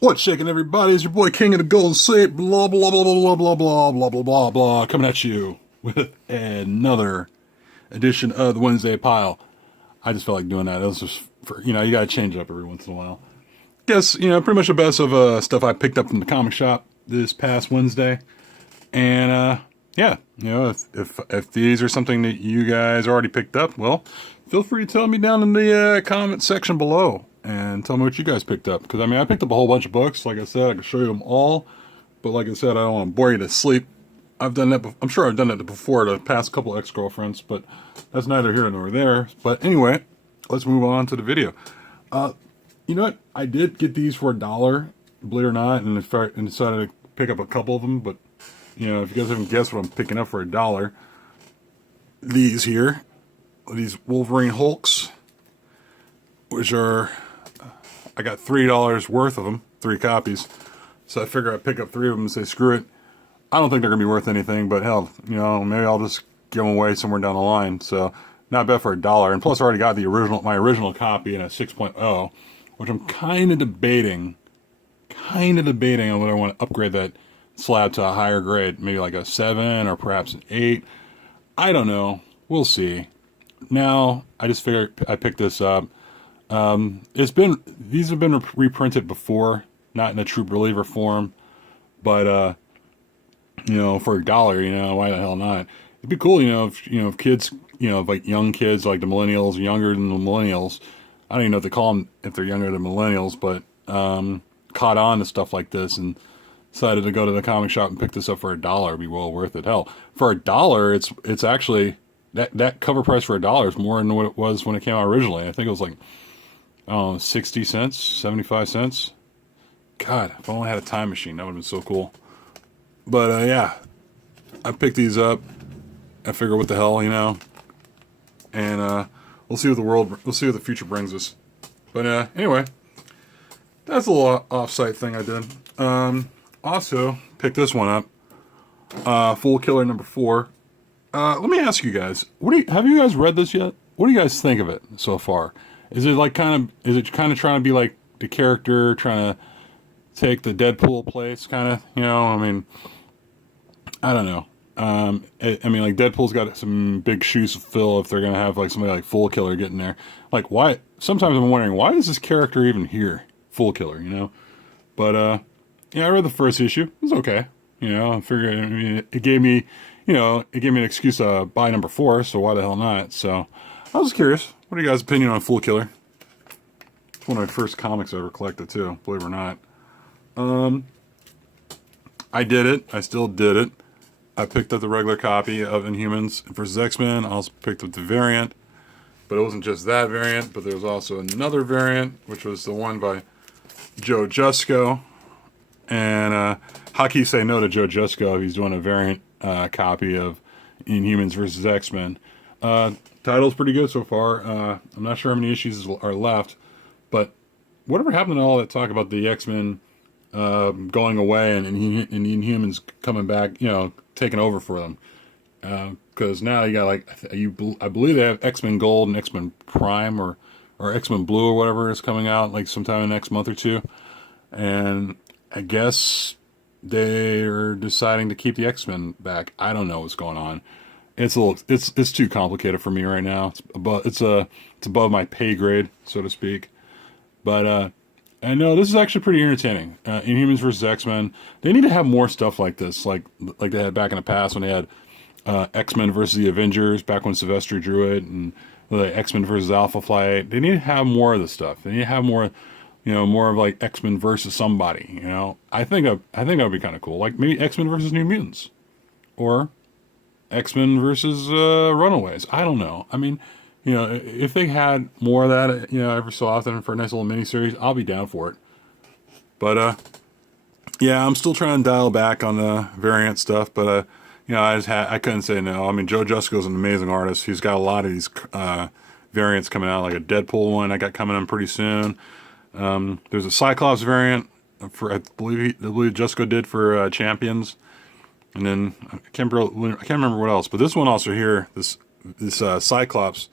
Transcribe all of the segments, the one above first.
What's shaking, everybody? It's your boy King of the Golden State, blah, blah, blah, blah, blah, blah, blah, blah, blah, blah, coming at you with another edition of the Wednesday Pile. I just felt like doing that. It was just for, you gotta change it up every once in a while. Guess, pretty much the best of stuff I picked up from the comic shop this past Wednesday. And, yeah, if these are something that you guys already picked up, well, feel free to tell me down in the comment section below. And tell me what you guys picked up. Because, I picked up a whole bunch of books. Like I said, I can show you them all. But like I said, I don't want to bore you to sleep. I've done that. I'm sure I've done that before to past couple ex-girlfriends. But that's neither here nor there. But anyway, let's move on to the video. You know what? I did get these for $1, believe it or not. And decided to pick up a couple of them. But, if you guys haven't guessed what I'm picking up for $1. These here. These Wolverine Hulks. Which are... I got $3 worth of them, 3 copies. So I figure I'd pick up 3 of them and say, screw it. I don't think they're going to be worth anything, but hell, maybe I'll just give them away somewhere down the line. So not bad for $1. And plus I already got my original copy in a 6.0, which I'm kind of debating on whether I want to upgrade that slab to a higher grade, maybe like a 7 or perhaps an 8. I don't know. We'll see. Now, I just figured I picked this up. These have been reprinted before, not in a True Believer form, but, for $1, why the hell not? It'd be cool, if kids, like young kids, like the millennials, younger than the millennials, I don't even know if they call them, if they're younger than millennials, but, caught on to stuff like this and decided to go to the comic shop and pick this up for $1. It'd be well worth it. Hell, for $1, it's actually, that cover price for $1 is more than what it was when it came out originally. I think it was like, 60 cents, 75 cents. God, if I only had a time machine, that would have been so cool. But, yeah, I picked these up. I figure what the hell, and, we'll see what the future brings us. But, anyway, that's a little off-site thing I did. Also, picked this one up. Fool Killer number 4. Let me ask you guys, have you guys read this yet? What do you guys think of it so far? Is it kind of trying to be like the character trying to take the Deadpool place, kind of, I don't know. Like Deadpool's got some big shoes to fill if they're going to have like somebody like Fool Killer getting there. Like why, sometimes I'm wondering, why is this character even here? Fool Killer, But, yeah, I read the first issue. It was okay. I figured, it gave me an excuse to buy number 4, so why the hell not? So I was curious. What are you guys' opinion on Fool Killer? It's one of my first comics I ever collected too, believe it or not. I did it. I still did it. I picked up the regular copy of Inhumans vs. X-Men. I also picked up the variant. But it wasn't just that variant, but there was also another variant, which was the one by Joe Jusko. And how can you say no to Joe Jusko if he's doing a variant copy of Inhumans vs. X-Men? Title's pretty good so far. I'm not sure how many issues are left, but whatever happened to all that talk about the X-Men going away and the Inhumans coming back, taking over for them? Because now you got I believe they have X-Men Gold and X-Men Prime or X-Men Blue or whatever is coming out like sometime in the next month or two, and I guess they're deciding to keep the X-Men back. I don't know what's going on. It's it's too complicated for me right now. It's above my pay grade, so to speak. But I know this is actually pretty entertaining. Inhumans vs. X-Men. They need to have more stuff like this, like they had back in the past when they had X-Men versus the Avengers, back when Sylvester drew it, and the X-Men versus Alpha Flight. They need to have more of this stuff. They need to have more, more of like X-Men versus somebody. I think that would be kind of cool. Like maybe X-Men versus New Mutants, or X-Men versus Runaways. I don't know. If they had more of that, every so often for a nice little miniseries, I'll be down for it. But, yeah, I'm still trying to dial back on the variant stuff, but, I couldn't say no. Joe Jusko's an amazing artist. He's got a lot of these variants coming out, like a Deadpool one I got coming in pretty soon. There's a Cyclops variant for, I believe Jusko did for Champions. And then I can't remember what else, but this one also here, this Cyclops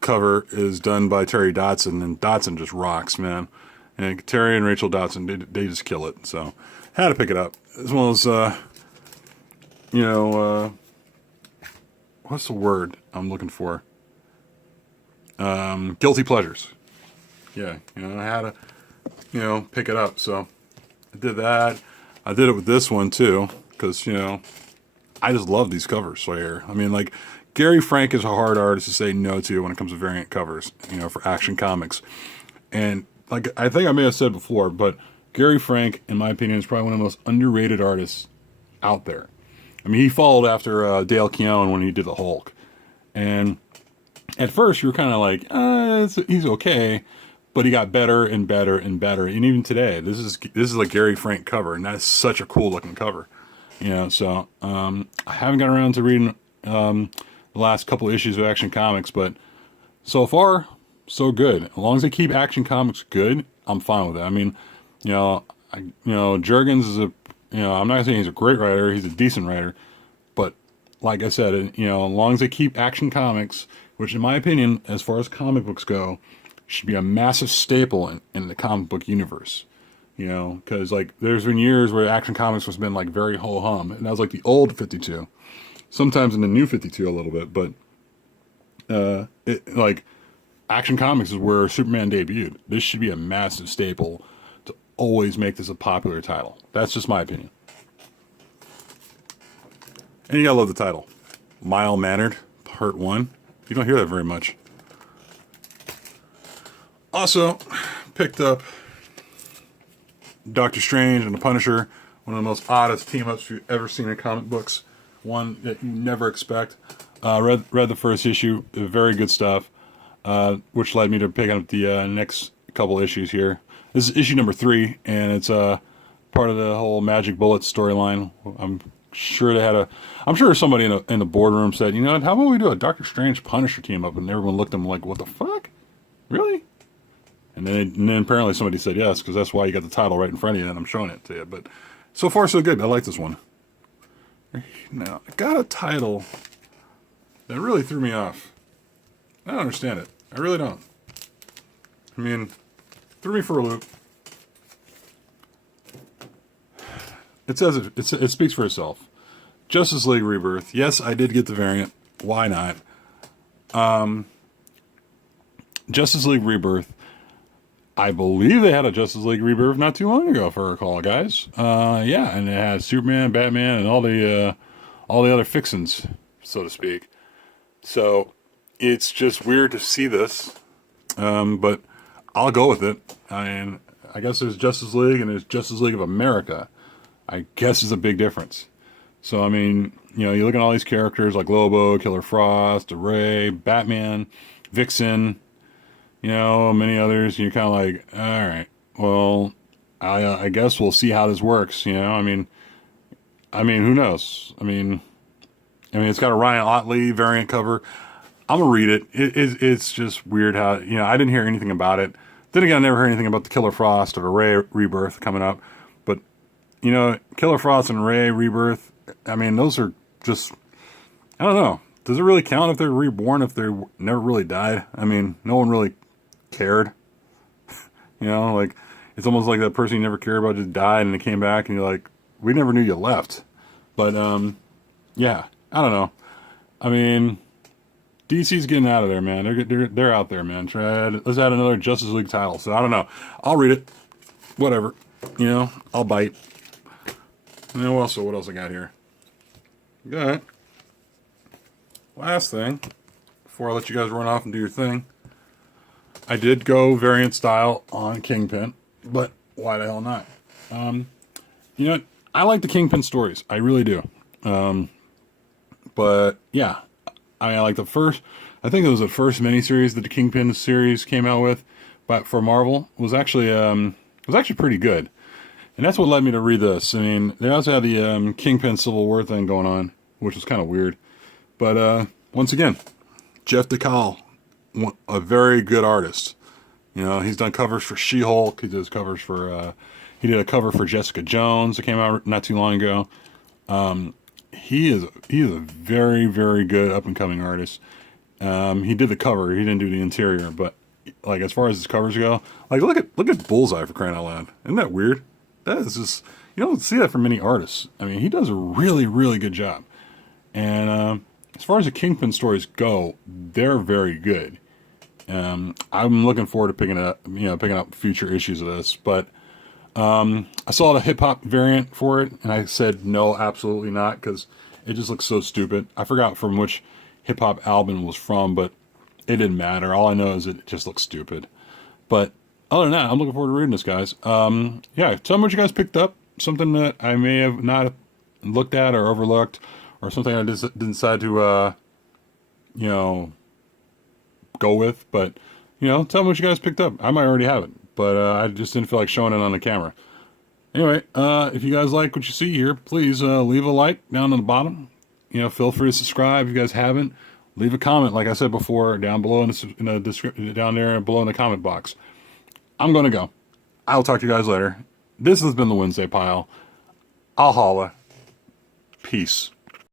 cover is done by Terry Dodson, and Dodson just rocks, man. And Terry and Rachel Dotson, they just kill it. So, had to pick it up. As well as, what's the word I'm looking for? Guilty pleasures. Yeah, I had to, pick it up. So, I did that. I did it with this one, too. Because, I just love these covers right here. I mean, like, Gary Frank is a hard artist to say no to when it comes to variant covers, for Action Comics. And, like, I think I may have said before, but Gary Frank, in my opinion, is probably one of the most underrated artists out there. I mean, he followed after Dale Keown when he did the Hulk. And at first, you were kind of like, he's okay. But he got better and better and better. And even today, this is a Gary Frank cover. And that's such a cool looking cover. So I haven't got around to reading the last couple of issues of Action Comics. But so far, so good. As long as they keep Action Comics good, I'm fine with it. I mean, Jurgens is I'm not saying he's a great writer. He's a decent writer. But like I said, as long as they keep Action Comics, which in my opinion, as far as comic books go, should be a massive staple in the comic book universe. Because like there's been years where Action Comics has been like very ho-hum. And that was like the old 52. Sometimes in the new 52 a little bit. But like Action Comics is where Superman debuted. This should be a massive staple to always make this a popular title. That's just my opinion. And you gotta love the title. Mild-Mannered, Part 1. You don't hear that very much. Also, picked up Doctor Strange and the Punisher, one of the most oddest team-ups you've ever seen in comic books. One that you never expect. Read the first issue, very good stuff, which led me to picking up the next couple issues here. This is issue number 3, and it's part of the whole Magic Bullet storyline. I'm sure somebody in the boardroom said, how about we do a Doctor Strange Punisher team-up? And everyone looked at them like, what the fuck? Really? And then apparently somebody said yes, because that's why you got the title right in front of you, and I'm showing it to you. But so far, so good. I like this one. Now, I got a title that really threw me off. I don't understand it. I really don't. I mean, threw me for a loop. It says it speaks for itself. Justice League Rebirth. Yes, I did get the variant. Why not? Justice League Rebirth. I believe they had a Justice League Rebirth not too long ago, if I recall, guys. Yeah, and it has Superman, Batman, and all the other fixins, so to speak. So it's just weird to see this, but I'll go with it. I mean, I guess there's Justice League and there's Justice League of America. I guess is a big difference. So I mean, you look at all these characters like Lobo, Killer Frost, Ray, Batman, Vixen. Many others, and you're kind of like, all right, well, I guess we'll see how this works, I mean, who knows? I mean, it's got a Ryan Otley variant cover. I'm gonna read it. It's just weird how, I didn't hear anything about it. Then again, I never heard anything about the Killer Frost or Ray Rebirth coming up. But, Killer Frost and Ray Rebirth, I mean, those are just, I don't know. Does it really count if they're reborn if they never really died? I mean, no one really cared. Like it's almost like that person you never cared about just died and they came back and you're like, we never knew you left. But yeah, I don't know. I mean, DC's getting out of there, man. They're out there, man. Let's add another Justice League title. So I don't know. I'll read it. Whatever. I'll bite. And then what else I got here? Got last thing before I let you guys run off and do your thing. I did go variant style on Kingpin, but why the hell not? I like the Kingpin stories. I really do. But yeah, I like the first, I think it was the first miniseries that the Kingpin series came out with, but for Marvel was actually pretty good. And that's what led me to read this. I mean, they also had the Kingpin Civil War thing going on, which was kind of weird. But once again, Jeff DeCal, a very good artist. He's done covers for She-Hulk. He does covers for. He did a cover for Jessica Jones that came out not too long ago. He is a very, very good up and coming artist. He did the cover. He didn't do the interior, but like as far as his covers go. Like look at Bullseye, for crying out loud. Isn't that weird? That is just, you don't see that from many artists. I mean, he does a really, really good job. And as far as the Kingpin stories go, they're very good. I'm looking forward to picking up future issues of this. But I saw the hip hop variant for it, and I said no, absolutely not, because it just looks so stupid. I forgot from which hip hop album it was from, but it didn't matter. All I know is it just looks stupid. But other than that, I'm looking forward to reading this, guys. Yeah, tell me what you guys picked up. Something that I may have not looked at or overlooked, or something I just didn't decide to, go with. But, tell me what you guys picked up. I might already have it, but I just didn't feel like showing it on the camera. Anyway, if you guys like what you see here, please leave a like down on the bottom. Feel free to subscribe if you guys haven't. Leave a comment, like I said before, down below in the description, down there below in the comment box. I'm going to go. I'll talk to you guys later. This has been the Wednesday Pile. I'll holla. Peace.